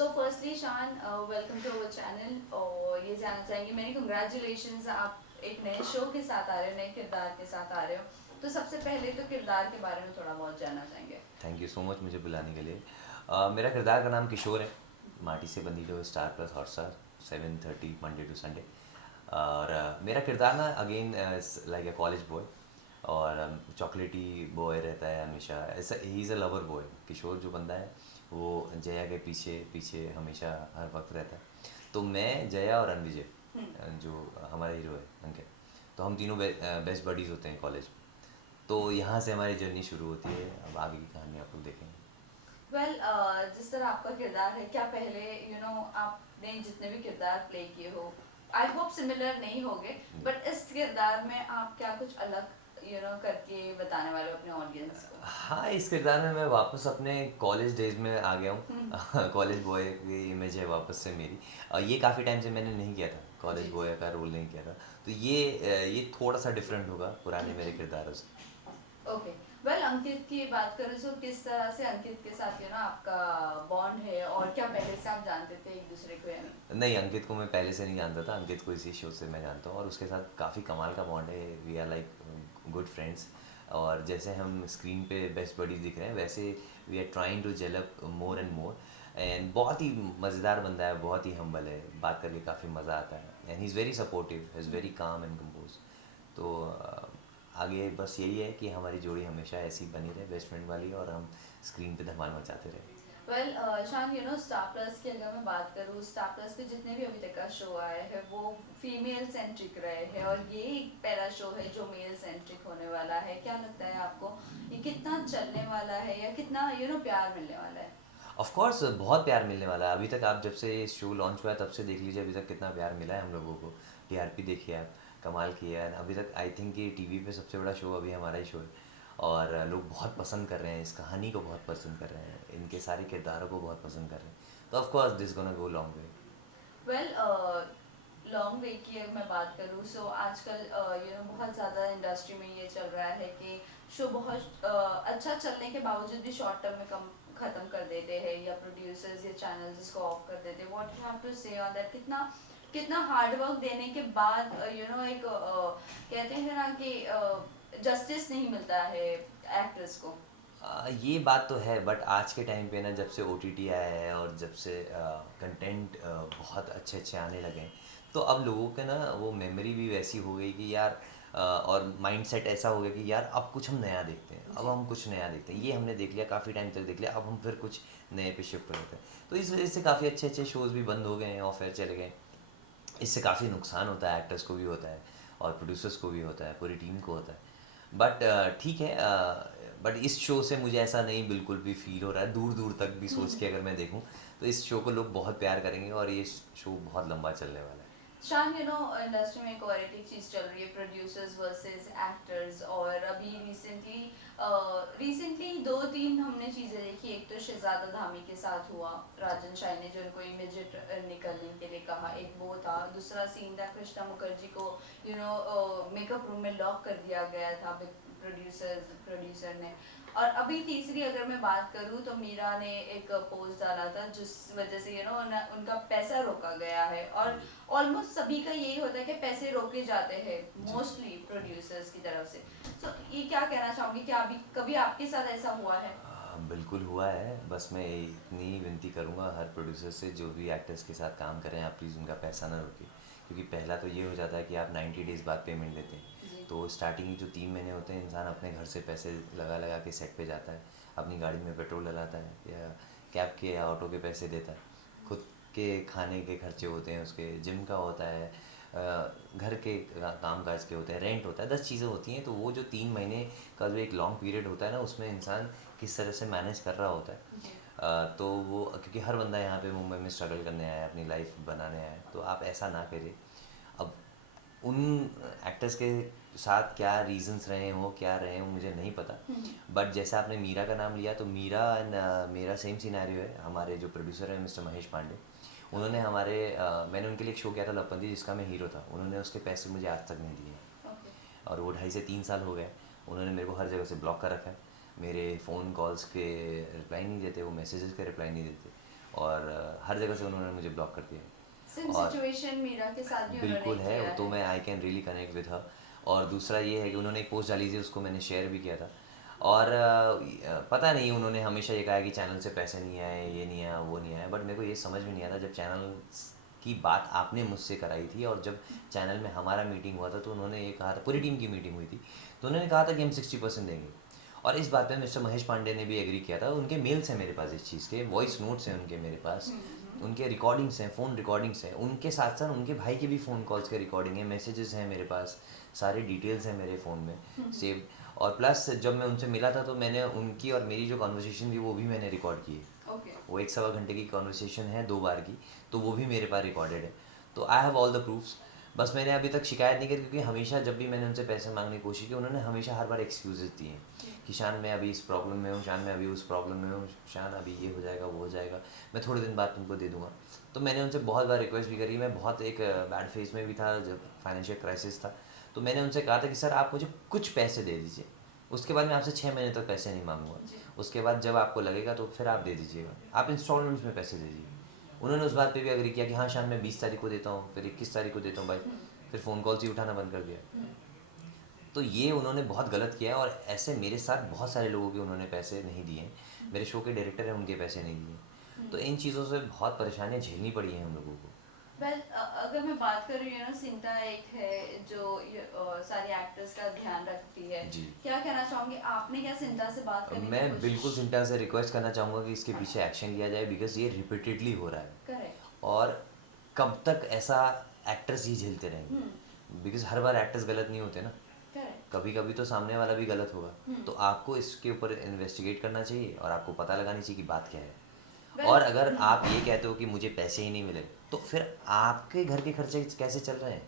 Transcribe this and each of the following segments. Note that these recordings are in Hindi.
सो फर्स्टली शान, वेलकम टू अवर चैनल। और ये जानना चाहेंगे, मैंने कंग्रेचुलेशंस, आप एक नए शो के साथ आ रहे हो, नए किरदार के साथ आ रहे हो। तो सबसे पहले तो किरदार के बारे में थोड़ा बहुत जानना चाहेंगे। थैंक यू सो मच मुझे बुलाने के लिए। मेरा किरदार का नाम किशोर है। माटी से बंदी जो Star Plus Hotstar 7:30 Monday to Sunday. और मेरा किरदार ना again like a college boy. और चॉकलेटी बॉय रहता है हमेशा, ऐसा ही is a lover boy. Kishore जो बंदा है वो जया के पीछे पीछे हमेशा हर वक्त रहता है। तो मैं, जया और अनविजय, जो हमारा हीरो है अंकित, तो हम तीनों बेस्ट बडीज़ होते हैं कॉलेज। तो यहाँ से हमारी जर्नी शुरू होती है। अब आगे की कहानी आप लोग देखेंगे। वेल, जिस तरह आपका किरदार है, क्या पहले आपने जितने भी किरदार प्ले किए हो, आई होप सिमिलर नहीं होंगे, बट इस किरदार में आप क्या कुछ अलग करके बताने वाले हो अपने ऑडियंस को? हाँ, इस किरदार में मैं वापस अपने कॉलेज डेज में आ गया हूँ। कॉलेज बॉय की इमेज है वापस से मेरी। ये काफ़ी टाइम से मैंने नहीं किया था, जी कॉलेज जी। बॉय का रोल नहीं किया था। तो ये थोड़ा सा डिफरेंट होगा पुराने मेरे किरदारों से। ओके। वेल, अंकित की बात करें तो किस तरह से अंकित के साथ आपका बॉन्ड है, और क्या पहले से आप जानते थे एक दूसरे को या नहीं? नहीं, अंकित को मैं पहले से नहीं जानता था। अंकित को इसी शो से मैं जानता हूँ और उसके साथ काफ़ी कमाल का बॉन्ड है। We are like good friends. और जैसे हम स्क्रीन पे बेस्ट बडीज दिख रहे हैं, वैसे we are trying to help more and more. And बहुत ही मज़ेदार बंदा है, बहुत ही हम्बल है, बात करके काफ़ी मज़ा आता है। And he is very supportive, he is very calm and compose. तो आगे बस यही है कि हमारी जोड़ी हमेशा ऐसी बनी रहे, बेस्ट फ्रेंड वाली, और हम स्क्रीन पे धमाल मचाते रहे। वेल, शान, स्टार प्लस की अगर मैं बात करूँ, स्टार प्लस पे जितने भी अभी तक का शो आए हैं वो फीमेल सेंट्रिक रहे हैं, और ये एक पहला शो है जो मेल सेंट्रिक होने वाला है। क्या लगता है आपको, ये कितना चलने वाला है, या कितना प्यार मिलने वाला है? ऑफ कोर्स बहुत प्यार मिलने वाला है। अभी तक आप जब से ये शो लॉन्च हुआ है तब से देख लीजिए अभी तक कितना प्यार मिला है हम लोगों को। टीआरपी देखिए आप, कमाल किया है अभी तक। आई थिंक ये टीवी पे सबसे बड़ा शो अभी हमारा ही शो है। और लोग बहुत पसंद कर रहे हैं, इस कहानी को बहुत पसंद कर रहे हैं, इनके सारे किरदारों को बहुत पसंद कर रहे हैं। तो of course this gonna go long way. Well, long way की अगर मैं बात करूँ, सो आजकल बहुत ज़्यादा इंडस्ट्री में ये चल रहा है कि शो बहुत अच्छा चलने के बावजूद भी शॉर्ट टर्म में कम ख़त्म कर देते हैं, या प्रोड्यूसर्स या चैनल्स इसको ऑफ कर देते हैं। व्हाट यू हैव टू से ऑन दैट? कितना कितना हार्ड वर्क देने के बाद एक कहते हैं ना कि जस्टिस नहीं मिलता है एक्ट्रेस को। ये बात तो है, बट आज के टाइम पे ना, जब से ओटीटी आया है और जब से कंटेंट बहुत अच्छे अच्छे आने लगे हैं, तो अब लोगों के ना वो मेमोरी भी वैसी हो गई कि यार और माइंडसेट ऐसा हो गया कि यार अब कुछ हम नया देखते हैं, अब जी। हम कुछ नया देखते हैं। ये हमने देख लिया, काफ़ी टाइम तक देख लिया, अब हम फिर कुछ नए पे शिफ्ट होते हैं। तो इस वजह से काफ़ी अच्छे अच्छे शोज़ भी बंद हो गए हैं, ऑफ एयर चले गए। इससे काफ़ी नुकसान होता है, एक्टर्स को भी होता है और प्रोड्यूसर्स को भी होता है, पूरी टीम को होता है। बट ठीक है। बट इस शो से मुझे ऐसा नहीं बिल्कुल भी फील हो रहा है, दूर दूर तक भी सोच के अगर मैं देखूं तो इस शो को लोग बहुत प्यार करेंगे और ये शो बहुत लंबा चलने वाला है। शान, इंडस्ट्री में एक और एक चीज चल रही है, प्रोड्यूसर्स वर्सेस एक्टर्स। और अभी रिसेंटली दो तीन हमने चीजें देखी। एक तो शहजादा धामी के साथ हुआ, राजन शाही ने जो उनको इमिजिएट निकलने के लिए कहा, एक वो था। दूसरा सीन था, कृष्णा मुखर्जी को मेकअप रूम में लॉक कर दिया गया था प्रोड्यूसर ने। और अभी तीसरी अगर मैं बात करूँ, तो मीरा ने एक पोस्ट डाला था जिस वजह से उनका पैसा रोका गया है। और जी। ऑलमोस्ट सभी का यही होता है कि पैसे रोके जाते हैं, जी। मोस्टली प्रोड्यूसर्स की तरफ से। सो ये क्या कहना चाहूँगी कि अभी कभी आपके साथ ऐसा हुआ है? बिल्कुल हुआ है। बस मैं इतनी विनती करूँगा हर प्रोड्यूसर से, जो भी एक्टर्स के साथ काम करें, आप प्लीज़ उनका पैसा ना रोकें। क्योंकि पहला तो ये हो जाता है कि आप 90 डेज़ बाद पेमेंट देते हैं। जी। तो स्टार्टिंग की जो 3 महीने होते हैं, इंसान अपने घर से पैसे लगा लगा के सेट पे जाता है, अपनी गाड़ी में पेट्रोल डलाता है, या कैब के या ऑटो के पैसे देता है, खुद के खाने के खर्चे होते हैं, उसके जिम का होता है, घर के काम काज के होते हैं, रेंट होता है, 10 चीज़ें होती हैं। तो वो जो 3 महीने का जो एक लॉन्ग पीरियड होता है ना, उसमें इंसान किस तरह से मैनेज कर रहा होता है। जी। तो वो, क्योंकि हर बंदा यहाँ पे मुंबई में स्ट्रगल करने आया है, अपनी लाइफ बनाने आया है, तो आप ऐसा ना करिए। अब उन एक्टर्स के साथ क्या रीजंस रहे हों, क्या रहे हों, मुझे नहीं पता। बट जैसे आपने मीरा का नाम लिया, तो मीरा एंड मेरा सेम सिनेरियो है। हमारे जो प्रोड्यूसर है मिस्टर महेश पांडे, उन्होंने मैंने उनके लिए एक शो किया था लपंदी, जिसका मैं हीरो था। उन्होंने उसके पैसे मुझे आज तक नहीं दिए। ओके। और वो 2.5 से 3 साल हो गए। उन्होंने मेरे को हर जगह से ब्लॉक कर रखा है। मेरे फ़ोन कॉल्स के रिप्लाई नहीं देते, वो मैसेजेस के रिप्लाई नहीं देते। और हर जगह से उन्होंने मुझे ब्लॉक कर दिया। सेम और सिचुएशन मीरा के साथ भी उन्होंने बिल्कुल है, किया तो है। मैं I can really connect with her. और दूसरा ये है कि उन्होंने एक पोस्ट डाली थी, उसको मैंने शेयर भी किया था। और पता नहीं उन्होंने हमेशा ये कहा है कि चैनल से पैसे नहीं आए, ये नहीं आया, वो नहीं आया, बट मेरे को ये समझ में नहीं आता। जब चैनल की बात आपने मुझसे कराई थी और जब चैनल में हमारा मीटिंग हुआ था तो उन्होंने ये कहा था, पूरी टीम की मीटिंग हुई थी, तो उन्होंने कहा था कि हम 60% देंगे। और इस बात पे मिस्टर महेश पांडे ने भी एग्री किया था। उनके मेल्स हैं मेरे पास इस चीज़ के, वॉइस नोट्स हैं उनके मेरे पास, उनके रिकॉर्डिंग्स हैं, फ़ोन रिकॉर्डिंग्स हैं, उनके साथ साथ उनके भाई के भी फ़ोन कॉल्स के रिकॉर्डिंग है, मैसेजेस हैं मेरे पास, सारी डिटेल्स हैं मेरे फ़ोन में सेव। और प्लस जब मैं उनसे मिला था तो मैंने उनकी और मेरी जो कॉन्वर्सेशन थी वो भी मैंने रिकॉर्ड की है। ओके। वो 1 सवा घंटे की कॉन्वर्सेशन है, 2 बार की, तो वो भी मेरे पास रिकॉर्डेड है। तो I have all the proofs. बस मैंने अभी तक शिकायत नहीं की, क्योंकि हमेशा जब भी मैंने उनसे पैसे मांगने की कोशिश की, उन्होंने हमेशा हर बार एक्सक्यूजेस दिए कि शान मैं अभी इस प्रॉब्लम में हूँ, शान मैं अभी उस प्रॉब्लम में हूँ, शान अभी ये हो जाएगा, वो हो जाएगा, मैं थोड़े दिन बाद तुमको दे दूँगा। तो मैंने उनसे बहुत बार रिक्वेस्ट भी करी, मैं बहुत एक बैड फेज में भी था जब फाइनेंशियल क्राइसिस था, तो मैंने उनसे कहा था कि सर आप मुझे कुछ पैसे दे दीजिए, उसके बाद मैं आपसे 6 महीने तक पैसे नहीं मांगूंगा, उसके बाद जब आपको लगेगा तो फिर आप दे दीजिएगा, आप इंस्टॉलमेंट्स में पैसे दे दीजिए। उन्होंने उस बात पे भी एग्री किया कि हाँ शान मैं 20 तारीख को देता हूँ, फिर 21 तारीख को देता हूँ भाई, फिर फ़ोन कॉल्स ही उठाना बंद कर दिया। तो ये उन्होंने बहुत गलत किया और ऐसे मेरे साथ बहुत सारे लोगों के उन्होंने पैसे नहीं दिए हैं। मेरे शो के डायरेक्टर हैं, उनके पैसे नहीं दिए। तो इन चीज़ों से बहुत परेशानियाँ झेलनी पड़ी हैं हम लोगों को। वेल अगर मैं बात कर रही हूँ ना, सिंटा एक है जो सारे एक्टर्स का ध्यान रखती है। जी। क्या कहना चाहूँगी, आपने क्या सिंटा से बात करने की मैं कोशिश? बिल्कुल सिंटा से रिक्वेस्ट करना चाहूँगा कि इसके पीछे एक्शन लिया जाए, बिकॉज ये रिपीटेडली हो रहा है। करेक्ट। और कब तक ऐसा एक्टर्स ही झेलते रहेंगे, बिकॉज हर बार एक्टर्स गलत नहीं होते ना, करेक्ट। कभी कभी तो सामने वाला भी गलत होगा। तो आपको इसके ऊपर इन्वेस्टिगेट करना चाहिए और आपको पता लगानी चाहिए कि बात क्या है। और अगर आप ये कहते हो कि मुझे पैसे ही नहीं मिले, तो फिर आपके घर के खर्चे कैसे चल रहे हैं?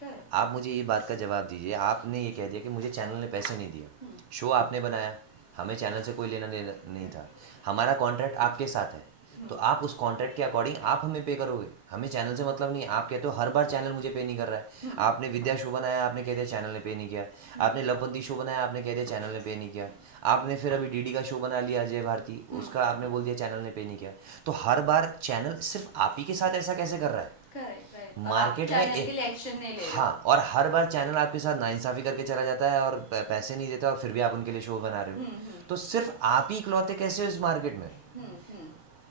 करेक्ट। आप मुझे ये बात का जवाब दीजिए। आपने ये कह दिया कि मुझे चैनल ने पैसे नहीं दिए, शो आपने बनाया, हमें चैनल से कोई लेना देना नहीं था, हमारा कॉन्ट्रैक्ट आपके साथ है, तो आप उस कॉन्ट्रैक्ट के अकॉर्डिंग आप हमें पे करोगे, हमें चैनल से मतलब नहीं है। आप कहते हो हर बार चैनल मुझे पे नहीं कर रहा है। आपने विद्या शो बनाया, आपने कह दिया चैनल ने पे नहीं किया। आपने लवपंती शो बनाया, आपने कह दिया चैनल ने पे नहीं किया। आपने फिर अभी डीडी का शो बना लिया अजय भारती, उसका आपने बोल दिया चैनल ने पे नहीं किया। तो हर बार चैनल सिर्फ आप ही के साथ ऐसा कैसे कर रहा है? करेक्ट। मार्केट में के लिए एक्शन नहीं ले रहे। हाँ, और हर बार चैनल आपके साथ नाइंसाफ़ी करके चला जाता है और पैसे नहीं देता, और फिर भी आप उनके लिए शो बना रहे हो। तो सिर्फ आप ही इकलौते कैसे हो इस मार्केट में?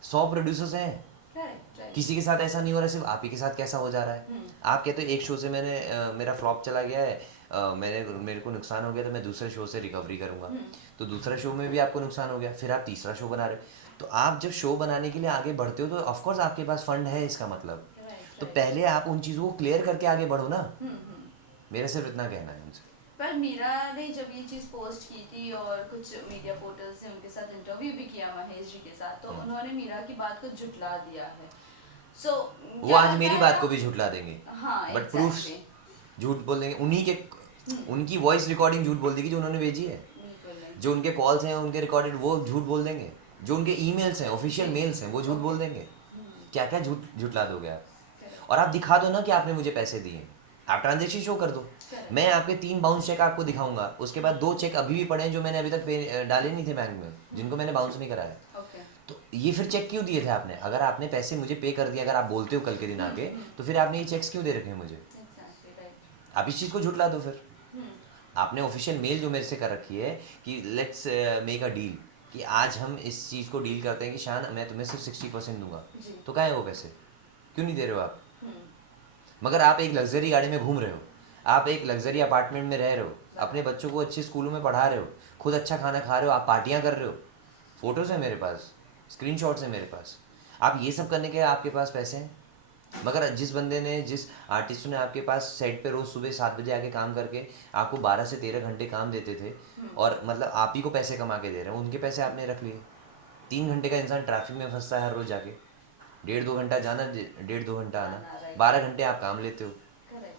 100 प्रोड्यूसर्स हैं, करेक्ट। किसी के साथ ऐसा नहीं हो रहा, सिर्फ आप ही के साथ कैसा हो जा रहा है? आप कहते हो एक शो से मैंने मेरा फ्लॉप चला गया है, मेरे को नुकसान हो गया, तो मैं दूसरे शो से रिकवरी करूँगा। तो दूसरे शो में भी आपको नुकसान हो गया, फिर आप तीसरा शो बना रहे हो। तो आप जब शो बनाने के लिए आगे बढ़ते हो तो ऑफकोर्स आपके पास फंड है, इसका मतलब। तो पहले आप उन चीज़ों को क्लियर करके आगे बढ़ो ना। मेरा सिर्फ इतना कहना है उनसे। पर मीरा ने जब ये चीज़ पोस्ट की थी और कुछ मीडिया पोर्टल्स ने उनके साथ इंटरव्यू भी किया महेश जी के साथ, तो उन्होंने मीरा की बात को झुटला दिया है। सो वो आज मेरी बात को भी झुटला देंगे, हाँ, बट प्रूफ्स झूठ बोल देंगे। उन्हीं के उनकी वॉइस रिकॉर्डिंग झूठ बोल देगी जो उन्होंने भेजी है, जो उनके कॉल्स हैं उनके रिकॉर्डेड वो झूठ बोल देंगे, जो उनके ईमेल्स हैं, ऑफिशियल मेल्स हैं, वो झूठ बोल देंगे। क्या क्या झुटला दोगे आप? और आप दिखा दो ना कि आपने मुझे पैसे दिए, आप ट्रांजेक्शन शो कर दो। मैं आपके 3 बाउंस चेक आपको दिखाऊंगा, उसके बाद 2 चेक अभी भी पड़े हैं जो मैंने अभी तक डाले नहीं थे बैंक में, जिनको मैंने बाउंस नहीं कराया। तो ये फिर चेक क्यों दिए थे आपने? अगर आपने पैसे मुझे पे कर दिए, अगर आप बोलते हो कल के दिन आके, तो फिर आपने ये चेक्स क्यों दे रखे हैं मुझे? आप इस चीज़ को झुटला दो फिर। आपने ऑफिशियल मेल जो मेरे से कर रखी है कि लेट्स मेक अ डील, कि आज हम इस चीज़ को डील करते हैं कि शान मैं तुम्हें सिर्फ 60% दूंगा, तो कहाँ है वो पैसे? क्यों नहीं दे रहे हो आप? मगर आप एक लग्जरी गाड़ी में घूम रहे हो, आप एक लग्जरी अपार्टमेंट में रह रहे हो, अपने बच्चों को अच्छे स्कूलों में पढ़ा रहे हो, खुद अच्छा खाना खा रहे हो, आप पार्टियां कर रहे हो, फोटोज़ हैं मेरे पास, स्क्रीनशॉट्स हैं मेरे पास। आप ये सब करने के आपके पास पैसे हैं। मगर जिस बंदे ने, जिस आर्टिस्ट ने आपके पास सेट पे रोज़ सुबह 7 बजे आके काम करके आपको 12 से 13 घंटे काम देते थे, और मतलब आप ही को पैसे कमा के दे रहे हो, उनके पैसे आपने रख लिए। 3 घंटे का इंसान ट्रैफिक में फंसता है हर रोज़ जाके, 1.5-2 घंटा जाना, 1.5-2 घंटा आना, 12 घंटे आप काम लेते हो।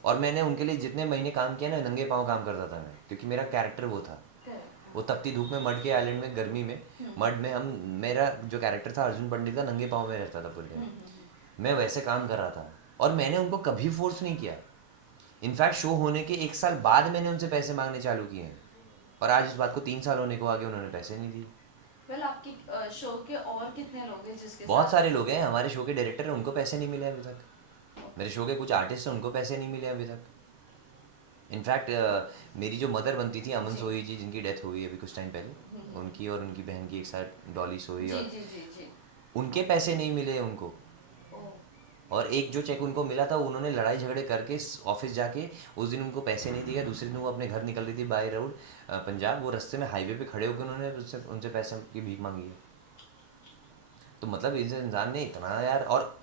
और मैंने उनके लिए जितने महीने काम किया ना, नंगे पाँव काम करता था मैं, क्योंकि मेरा कैरेक्टर वो था। वो तपती धूप में, मड के आइलैंड में, गर्मी में, मड में हम, मेरा जो कैरेक्टर था अर्जुन पंडित का, नंगे पाँव में रहता था पूरे दिन। मैं वैसे काम कर रहा था और मैंने उनको कभी फोर्स नहीं किया। इनफैक्ट शो होने के 1 साल बाद मैंने उनसे पैसे मांगने चालू किए हैं, और आज इस बात को 3 साल होने को आगे उन्होंने पैसे नहीं दिए। वेल आपकी शो के और कितने लोग हैं जिसके बहुत साथ? सारे लोग हैं हमारे शो के डायरेक्टर हैं, उनको पैसे नहीं मिले अभी तक। मेरे शो के कुछ आर्टिस्ट हैं, उनको पैसे नहीं मिले अभी तक। इनफैक्ट मेरी जो मदर बनती थी अमन जी। सोही जी, जिनकी डेथ हुई अभी कुछ टाइम पहले, हम्म। उनकी और उनकी बहन की एक साथ डॉली सोही, जी और जी जी जी। उनके पैसे नहीं मिले उनको। ओ। और एक जो चेक उनको मिला था, उन्होंने लड़ाई झगड़े करके ऑफिस जाके उस दिन उनको पैसे नहीं दिए, दूसरे दिन वो अपने घर निकल रही थी बाय रोड पंजाब, वो रास्ते में हाईवे पे खड़े होकर उन्होंने उससे उनसे पैसे की भीख मांगी है। तो मतलब इस इंसान ने इतना यार, और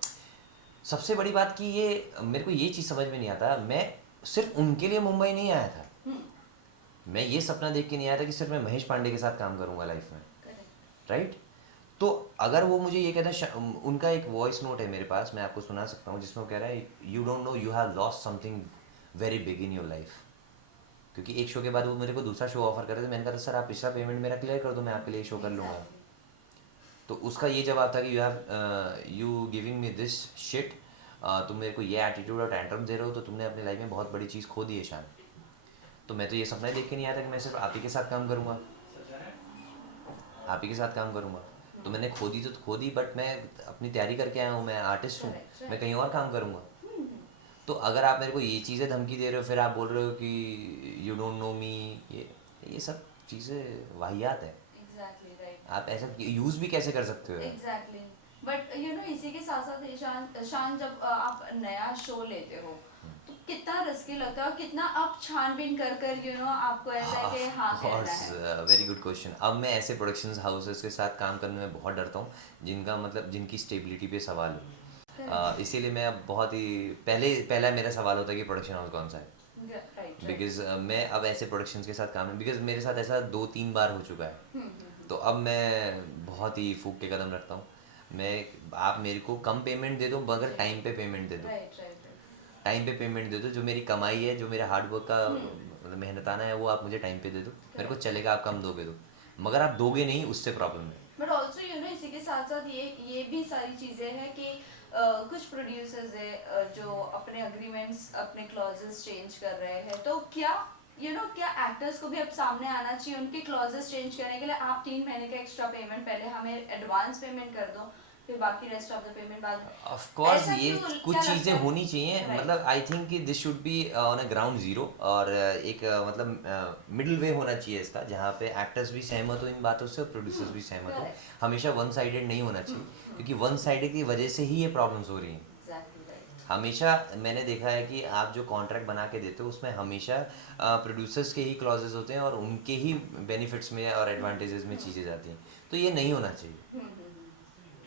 सबसे बड़ी बात कि ये मेरे को ये चीज़ समझ में नहीं आता, मैं सिर्फ उनके लिए मुंबई नहीं आया था। हम्म। मैं ये सपना देख के नहीं आया था कि सिर्फ मैं महेश पांडे के साथ काम करूंगा लाइफ में, करेक्ट। राइट। तो अगर वो मुझे ये कहता है, उनका एक वॉइस नोट है मेरे पास, मैं आपको सुना सकता हूँ, जिसमें वो कह रहा है you don't know you have lost something very big in your life. क्योंकि एक शो के बाद वो मेरे को दूसरा शो ऑफर कर रहे थे, मैंने कहा था सर आप पिछला पेमेंट मेरा क्लियर कर दो, मैं आपके लिए शो कर लूँगा। तो उसका ये जवाब था कि you giving me this shit, तुम मेरे को ये एटीट्यूड और टैंट्रम दे रहे हो, तो तुमने अपनी लाइफ में बहुत बड़ी चीज़ खो दी है शान। तो मैं तो ये सपना ही देख के नहीं आया था कि मैं सिर्फ आप ही के साथ काम करूँगा, आप ही के साथ काम करूँगा। तो मैंने खो दी तो खो दी, बट मैं अपनी तैयारी करके आया हूँ, मैं आर्टिस्ट हूँ, करेक्ट। मैं कहीं और काम करूँगा। तो अगर आप मेरे को ये चीज़ें धमकी दे रहे हो, फिर आप बोल रहे हो कि यू डोंट नो मी, ये सब चीज़ें वाहियात है। Exactly right. आप ऐसा यूज़ भी कैसे कर सकते हो यार? एग्जैक्टली। बट इसी के साथ साथ ईशान शान, जब आप नया शो लेते हो तो कितना रिस्की लगता है, और कितना आप छानबीन कर कर आपको ऐसा है कि हाँ ऑफ कहना कोर्स, है। Very good question. अब मैं ऐसे प्रोडक्शन हाउसेस के साथ काम करने में बहुत डरता हूँ जिनका मतलब जिनकी स्टेबिलिटी पे सवाल हो। करेक्ट। इसीलिए मैं अब बहुत ही पहला मेरा सवाल होता है कि प्रोडक्शन हाउस कौन सा है। Right right. बिकॉज मैं अब ऐसे प्रोडक्शंस के साथ काम, बिकॉज मेरे साथ ऐसा 2-3 बार हो चुका है। तो अब मैं बहुत ही फूक के कदम रखता हूँ। मैं आप मेरे को कम पेमेंट दे दो, मगर टाइम पे पेमेंट दे दो। Right right. टाइम पे पेमेंट दे दो, जो मेरी कमाई है, जो मेरा हार्डवर्क का मतलब मेहनताना है, वो आप मुझे टाइम पे दे दो। मेरे को चलेगा आप कम दोगे तो, मगर आप दोगे नहीं, उससे प्रॉब्लम है। बट ऑल्सो इसी के साथ साथ ये भी सारी चीज़ें हैं कि कुछ प्रोड्यूसर्स है जो अपने अग्रीमेंट्स, अपने क्लॉजेस चेंज कर रहे हैं, तो क्या क्या एक्टर्स को भी अब सामने आना चाहिए उनके क्लॉजेस चेंज करने के लिए? आप 3 महीने का एक्स्ट्रा पेमेंट पहले हमें एडवांस पेमेंट कर दो, फिर बाकी रेस्ट ऑफ द पेमेंट बाद में। ऑफ कोर्स, ऐसा ये क्यों, कुछ क्या लगता चीज़ें है? होनी चाहिए, राइट। मतलब आई थिंक कि this should be on a ground zero, और एक मतलब मिडिल वे होना चाहिए इसका, जहाँ पे एक्टर्स भी सहमत हो इन बातों से और प्रोड्यूसर्स भी सहमत हो। करेक्ट। हमेशा वन साइडेड नहीं होना चाहिए, क्योंकि वन साइडेड की वजह से ही ये प्रॉब्लम्स हो रही हैं। Exactly right. हमेशा मैंने देखा है कि आप जो कॉन्ट्रैक्ट बना के देते हो, उसमें हमेशा प्रोड्यूसर्स के ही क्लॉजेस होते हैं और उनके ही बेनिफिट्स में और एडवांटेजेस में चीज़ें जाती हैं। तो ये नहीं होना चाहिए।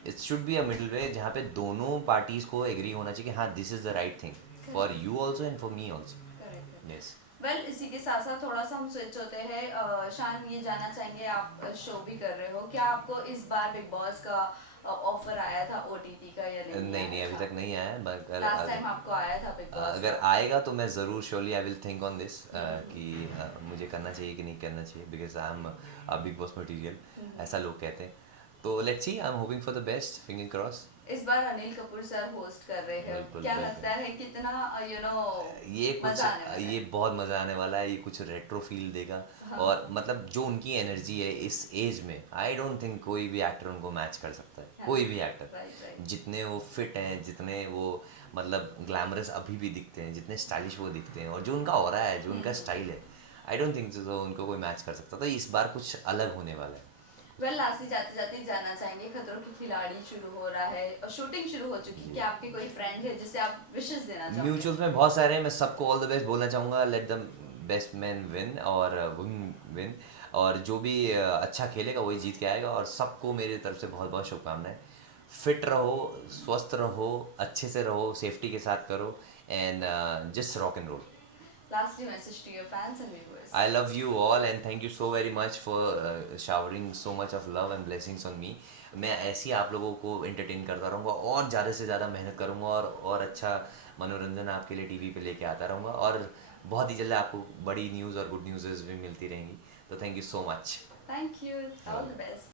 It should be a middle way, जहाँ पे दोनों पार्टीज़ को एग्री होना चाहिए कि हाँ this is the right thing for you also and for me also. Correct. Yes. Well, इसी के साथ साथ थोड़ा सा हम स्विच होते हैं। शान, ये जानना चाहेंगे, आप शो भी कर रहे हो, क्या आपको इस बार बिग बॉस का ऑफर आया था ओटीटी का या नहीं नहीं नहीं, आया अभी था? तक नहीं आया है, but लास्ट टाइम आपको आया था बिग बॉस अगर का? आएगा तो मैं ज़रूर surely I will think on this कि मुझे करना चाहिए कि नहीं करना चाहिए, because I am big boss material, ऐसा लोग कहते हैं। तो let's see, I am hoping for the best, finger cross. इस बार अनिल कपूर सर होस्ट कर रहे हैं, बिल्कुल क्या बिल्कुल। लगता है कितना ये कुछ मजा आने वाला है? ये बहुत मज़ा आने वाला है, ये कुछ रेट्रो फील देगा। और मतलब जो उनकी एनर्जी है इस एज में, आई डोंट थिंक कोई भी एक्टर उनको मैच कर सकता है, कोई भी एक्टर। Right right. जितने वो फिट हैं, जितने वो मतलब ग्लैमरस अभी भी दिखते हैं, जितने स्टाइलिश वो दिखते हैं, और जो उनका ऑरा है, जो उनका स्टाइल है, आई डोंट थिंक तो उनको कोई मैच कर सकता। तो इस बार कुछ अलग होने वाला है। वेल, लास्ट जाते जाते जानना चाहेंगे, खतरों के खिलाड़ी शुरू हो रहा है और शूटिंग शुरू हो चुकी है, क्या आपके कोई फ्रेंड है जिससे आप विशेस देना चाहोगे? म्यूचुअल्स में बहुत सारे हैं, मैं सबको ऑल द बेस्ट बोलना चाहूँगा। Let the best man win और वुमेन विन, और जो भी अच्छा खेलेगा वही जीत के आएगा। और सबको मेरी तरफ से बहुत बहुत शुभकामनाएं। फिट रहो, स्वस्थ रहो, अच्छे से रहो, सेफ्टी के साथ करो, and just rock and roll. Lastly, message to your fans and viewers. I love you all and thank you so very much for showering so much of love and blessings on me. मैं ऐसे ही आप लोगों को एंटरटेन करता रहूँगा और ज़्यादा से ज़्यादा मेहनत करूँगा, और अच्छा मनोरंजन आपके लिए टीवी पे लेके आता रहूँगा, और बहुत ही जल्द आपको बड़ी न्यूज़ और गुड न्यूज़ भी मिलती रहेंगी। तो thank you so much. Thank you. All the best.